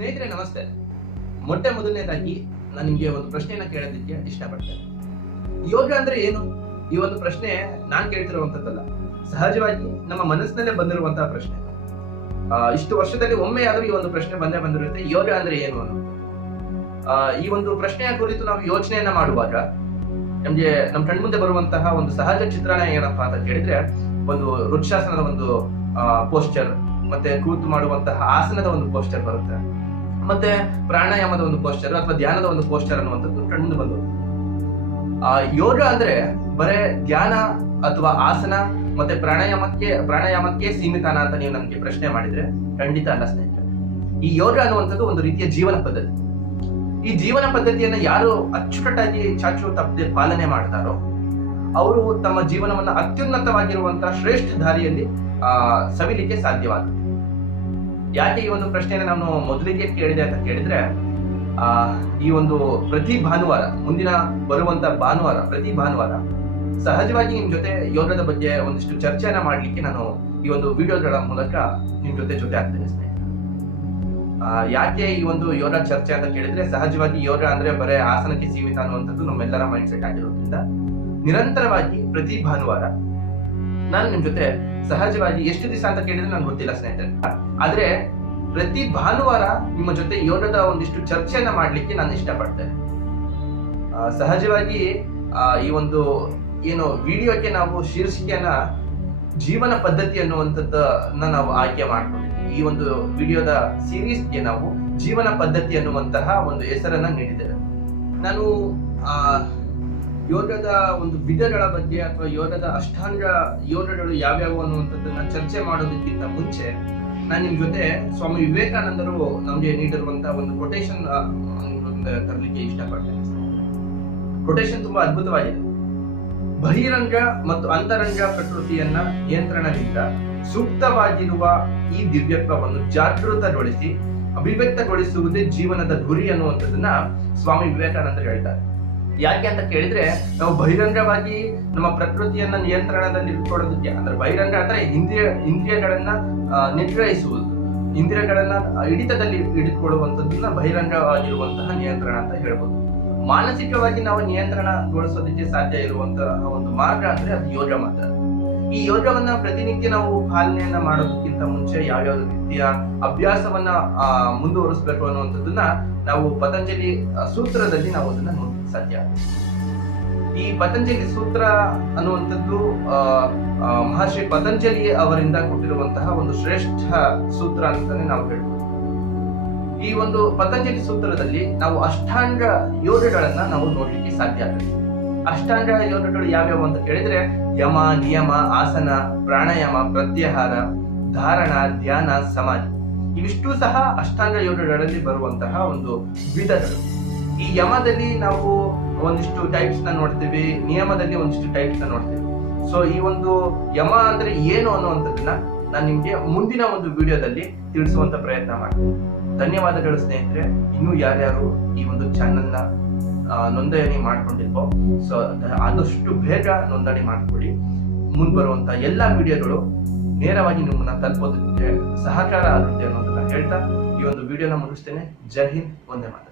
ಸ್ನೇಹಿತರೆ ನಮಸ್ತೆ. ಮೊದಲನೇದಾಗಿ ನಾನು ನಿಮಗೆ ಒಂದು ಪ್ರಶ್ನೆಯನ್ನ ಕೇಳೋದಕ್ಕೆ ಇಷ್ಟಪಡ್ತೇನೆ. ಯೋಗ ಅಂದ್ರೆ ಏನು? ಈ ಒಂದು ಪ್ರಶ್ನೆ ನಾನ್ ಕೇಳ್ತಿರುವಂತದ್ದಲ್ಲ, ಸಹಜವಾಗಿ ನಮ್ಮ ಮನಸ್ಸಿನಲ್ಲೇ ಬಂದಿರುವಂತಹ ಪ್ರಶ್ನೆ. ಇಷ್ಟು ವರ್ಷದಲ್ಲಿ ಒಮ್ಮೆ ಆದ್ರೂ ಈ ಒಂದು ಪ್ರಶ್ನೆ ಬಂದಿರುತ್ತೆ, ಯೋಗ ಅಂದ್ರೆ ಏನು ಅನ್ನೋದು. ಈ ಒಂದು ಪ್ರಶ್ನೆಯ ಕುರಿತು ನಾವು ಯೋಚನೆಯನ್ನ ಮಾಡುವಾಗ ನಮ್ಗೆ ನಮ್ಮ ಕಣ್ಮುಂದೆ ಬರುವಂತಹ ಒಂದು ಸಹಜ ಚಿತ್ರಣ ಏನಪ್ಪಾ ಅಂತ ಕೇಳಿದ್ರೆ, ಒಂದು ವೃಕ್ಷಾಸನದ ಒಂದು ಪೋಸ್ಚರ್, ಮತ್ತೆ ಕೂತು ಮಾಡುವಂತಹ ಆಸನದ ಒಂದು ಪೋಸ್ಚರ್ ಬರುತ್ತೆ, ಮತ್ತೆ ಪ್ರಾಣಾಯಾಮದ ಒಂದು ಪೋಸ್ಚರ್ ಅಥವಾ ಧ್ಯಾನದ ಒಂದು ಪೋಸ್ಚರ್ ಅನ್ನುವಂಥದ್ದು ಕಣ್ಮುಂದೆ ಬಂದದ್ದು. ಯೋಗ ಅಂದ್ರೆ ಬರೇ ಧ್ಯಾನ ಅಥವಾ ಆಸನ ಮತ್ತೆ ಪ್ರಾಣಾಯಾಮಕ್ಕೆ ಸೀಮಿತನ ಅಂತ ನೀವು ನಮ್ಗೆ ಪ್ರಶ್ನೆ ಮಾಡಿದ್ರೆ ಖಂಡಿತ ಅಲ್ಲ ಸ್ನೇಹಿತರೆ. ಈ ಯೋಗ ಅನ್ನುವಂಥದ್ದು ಒಂದು ರೀತಿಯ ಜೀವನ ಪದ್ಧತಿ. ಈ ಜೀವನ ಪದ್ಧತಿಯನ್ನ ಯಾರು ಅಚ್ಚುಕಟ್ಟಾಗಿ ಚಾಚು ತಪ್ಪದೆ ಪಾಲನೆ ಮಾಡ್ತಾರೋ ಅವರು ತಮ್ಮ ಜೀವನವನ್ನ ಅತ್ಯುನ್ನತವಾಗಿರುವಂತಹ ಶ್ರೇಷ್ಠ ದಾರಿಯಲ್ಲಿ ಸವಿಲಿಕ್ಕೆ ಸಾಧ್ಯವಾಗುತ್ತೆ. ಯಾಕೆ ಈ ಒಂದು ಪ್ರಶ್ನೆಯನ್ನು ನಾನು ಮೊದಲಿಗೆ ಕೇಳಿದೆ ಅಂತ ಕೇಳಿದ್ರೆ, ಈ ಒಂದು ಪ್ರತಿ ಭಾನುವಾರ, ಮುಂದಿನ ಬರುವಂತ ಭಾನುವಾರ, ಪ್ರತಿ ಭಾನುವಾರ ಸಹಜವಾಗಿ ನಿಮ್ ಜೊತೆ ಯೋಗದ ಬಗ್ಗೆ ಒಂದಿಷ್ಟು ಚರ್ಚೆಯನ್ನ ಮಾಡ್ಲಿಕ್ಕೆ ನಾನು ಈ ಒಂದು ವಿಡಿಯೋಗಳ ಮೂಲಕ ನಿಮ್ ಜೊತೆ ಆಗ್ತೇನೆ ಸ್ನೇಹಿತರೆ. ಯಾಕೆ ಈ ಒಂದು ಯೋಗ ಚರ್ಚೆ ಅಂತ ಕೇಳಿದ್ರೆ, ಸಹಜವಾಗಿ ಯೋಗ ಅಂದ್ರೆ ಬರೇ ಆಸನಕ್ಕೆ ಸೀಮಿತ ಅನ್ನುವಂಥದ್ದು ನಮ್ಮೆಲ್ಲರ ಮೈಂಡ್ ಸೆಟ್ ಆಗಿರೋದ್ರಿಂದ ನಿರಂತರವಾಗಿ ಪ್ರತಿ ಭಾನುವಾರ ನಾನು ನಿಮ್ ಜೊತೆ ಸಹಜವಾಗಿ ಎಷ್ಟು ದಿವಸ ಅಂತ ಕೇಳಿದ್ರೆ ನನ್ಗೆ ಗೊತ್ತಿಲ್ಲ ಸ್ನೇಹಿತರೆ, ಆದ್ರೆ ಪ್ರತಿ ಭಾನುವಾರ ನಿಮ್ಮ ಜೊತೆ ಯೋಗದ ಒಂದಿಷ್ಟು ಚರ್ಚೆಯನ್ನ ಮಾಡ್ಲಿಕ್ಕೆ ನಾನು ಇಷ್ಟಪಡ್ತೇನೆ. ಸಹಜವಾಗಿ ಈ ಒಂದು ಏನು ವಿಡಿಯೋಕ್ಕೆ ನಾವು ಶೀರ್ಷಿಕೆಯನ್ನ ಜೀವನ ಪದ್ಧತಿ ಅನ್ನುವಂಥದ್ದನ್ನ ನಾವು ಆಯ್ಕೆ ಮಾಡ್ಕೊಂಡಿದ್ದೀವಿ. ಈ ಒಂದು ವಿಡಿಯೋದ ಸೀರೀಸ್ಗೆ ನಾವು ಜೀವನ ಪದ್ಧತಿ ಅನ್ನುವಂತಹ ಒಂದು ಹೆಸರನ್ನ ನೀಡಿದ್ದೇವೆ. ನಾನು ಯೋಗದ ಒಂದು ವಿಧಗಳ ಬಗ್ಗೆ ಅಥವಾ ಯೋಗದ ಅಷ್ಟಾಂಗ ಯೋಗಗಳು ಯಾವ್ಯಾವು ಅನ್ನುವಂಥದ್ದನ್ನ ಚರ್ಚೆ ಮಾಡೋದಕ್ಕಿಂತ ಮುಂಚೆ ನಾನು ನಿಮ್ ಜೊತೆ ಸ್ವಾಮಿ ವಿವೇಕಾನಂದರು ನಮ್ಗೆ ನೀಡಿರುವಂತಹ ಒಂದು ಕೊಟೇಶನ್ ತರಲಿಕ್ಕೆ ಇಷ್ಟಪಡ್ತೇನೆ. ಕೊಟೇಶನ್ ತುಂಬಾ ಅದ್ಭುತವಾಗಿದೆ. ಬಹಿರಂಗ ಮತ್ತು ಅಂತರಂಗ ಪ್ರಕೃತಿಯನ್ನ ನಿಯಂತ್ರಣದಿಂದ ಸೂಕ್ತವಾಗಿರುವ ಈ ದಿವ್ಯತ್ವವನ್ನು ಜಾಗೃತಗೊಳಿಸಿ ಅಭಿವ್ಯಕ್ತಗೊಳಿಸುವುದೇ ಜೀವನದ ಗುರಿ ಅನ್ನುವಂಥದ್ದನ್ನ ಸ್ವಾಮಿ ವಿವೇಕಾನಂದರು ಹೇಳ್ತಾರೆ. ಯಾಕೆ ಅಂತ ಕೇಳಿದ್ರೆ, ನಾವು ಬಹಿರಂಗವಾಗಿ ನಮ್ಮ ಪ್ರಕೃತಿಯನ್ನ ನಿಯಂತ್ರಣದಲ್ಲಿ ಇಟ್ಕೊಳ್ಳೋದಕ್ಕೆ, ಅಂದ್ರೆ ಬಹಿರಂಗ ಅಂದ್ರೆ ಇಂದ್ರಿಯಗಳನ್ನ ನಿಗ್ರಹಿಸುವುದು, ಇಂದ್ರಿಯಗಳನ್ನ ಹಿಡಿತದಲ್ಲಿ ಹಿಡಿದುಕೊಳ್ಳುವಂಥದ್ದನ್ನ ಬಹಿರಂಗವಾಗಿರುವಂತಹ ನಿಯಂತ್ರಣ ಅಂತ ಹೇಳ್ಬೋದು. ಮಾನಸಿಕವಾಗಿ ನಾವು ನಿಯಂತ್ರಣಗೊಳಿಸೋದಕ್ಕೆ ಸಾಧ್ಯ ಇರುವಂತಹ ಒಂದು ಮಾರ್ಗ ಅಂದ್ರೆ ಅದು ಯೋಗ ಮಾತ್ರ. ಈ ಯೋಗವನ್ನ ಪ್ರತಿನಿತ್ಯ ನಾವು ಪಾಲನೆಯನ್ನ ಮಾಡೋದಕ್ಕಿಂತ ಮುಂಚೆ ಯಾವ್ಯಾವ ರೀತಿಯ ಅಭ್ಯಾಸವನ್ನ ಮುಂದುವರಿಸಬೇಕು ಅನ್ನುವಂಥದ್ದನ್ನ ನಾವು ಪತಂಜಲಿ ಸೂತ್ರದಲ್ಲಿ ನಾವು ಅದನ್ನ ನೋಡಲಿಕ್ಕೆ ಸಾಧ್ಯ. ಈ ಪತಂಜಲಿ ಸೂತ್ರ ಅನ್ನುವಂಥದ್ದು ಮಹರ್ಷಿ ಪತಂಜಲಿ ಅವರಿಂದ ಕೊಟ್ಟಿರುವಂತಹ ಒಂದು ಶ್ರೇಷ್ಠ ಸೂತ್ರ ಅಂತಾನೆ ನಾವು ಹೇಳ್ಬೋದು. ಈ ಒಂದು ಪತಂಜಲಿ ಸೂತ್ರದಲ್ಲಿ ನಾವು ಅಷ್ಟಾಂಗ ಯೋಗಗಳನ್ನ ನಾವು ನೋಡ್ಲಿಕ್ಕೆ ಸಾಧ್ಯ ಆಗುತ್ತೆ. ಅಷ್ಟಾಂಗ ಯೋಗಗಳು ಯಾವ್ಯಾವು ಅಂತ ಕೇಳಿದ್ರೆ, ಯಮ, ನಿಯಮ, ಆಸನ, ಪ್ರಾಣಾಯಾಮ, ಪ್ರತ್ಯಾಹಾರ, ಧಾರಣ, ಧ್ಯಾನ, ಸಮಾಧಿ, ಇವಿಷ್ಟು ಸಹ ಅಷ್ಟಾಂಗ ಯೋಗಗಳಲ್ಲಿ ಬರುವಂತಹ ಒಂದು ವಿಧಗಳು. ಈ ಯಮದಲ್ಲಿ ನಾವು ಒಂದಿಷ್ಟು ಟೈಪ್ಸ್ ನ ನೋಡ್ತೀವಿ, ನಿಯಮದಲ್ಲಿ ಒಂದಿಷ್ಟು ಟೈಪ್ಸ್ ನ ನೋಡ್ತೀವಿ. ಸೊ ಈ ಒಂದು ಯಮ ಅಂದ್ರೆ ಏನು ಅನ್ನುವಂಥದ್ದನ್ನ ನಾನು ನಿಮ್ಗೆ ಮುಂದಿನ ಒಂದು ವಿಡಿಯೋದಲ್ಲಿ ತಿಳಿಸುವಂತ ಪ್ರಯತ್ನ ಮಾಡ್ತೀನಿ. ಧನ್ಯವಾದಗಳು ಸ್ನೇಹಿತರೆ. ಇನ್ನೂ ಯಾರ್ಯಾರು ಈ ಒಂದು ಚಾನೆಲ್ ನ ನೋಂದಣಿ ಮಾಡ್ಕೊಂಡಿಲ್ವೋ, ಸೊ ಆದಷ್ಟು ಬೇಗ ನೋಂದಣಿ ಮಾಡ್ಕೊಳ್ಳಿ. ಮುಂದೆ ಬರುವಂತ ಎಲ್ಲಾ ವಿಡಿಯೋಗಳು ನೇರವಾಗಿ ನಿಮ್ಮನ್ನ ತಲುಪೋದಕ್ಕೆ ಸಹಕಾರ ಆಗುತ್ತೆ ಅನ್ನೋದನ್ನ ಹೇಳ್ತಾ ಈ ಒಂದು ವಿಡಿಯೋನ ಮುಗಿಸ್ತೇನೆ. ಜೈ ಹಿಂದ್, ವಂದೇ ಮಾತರಂ.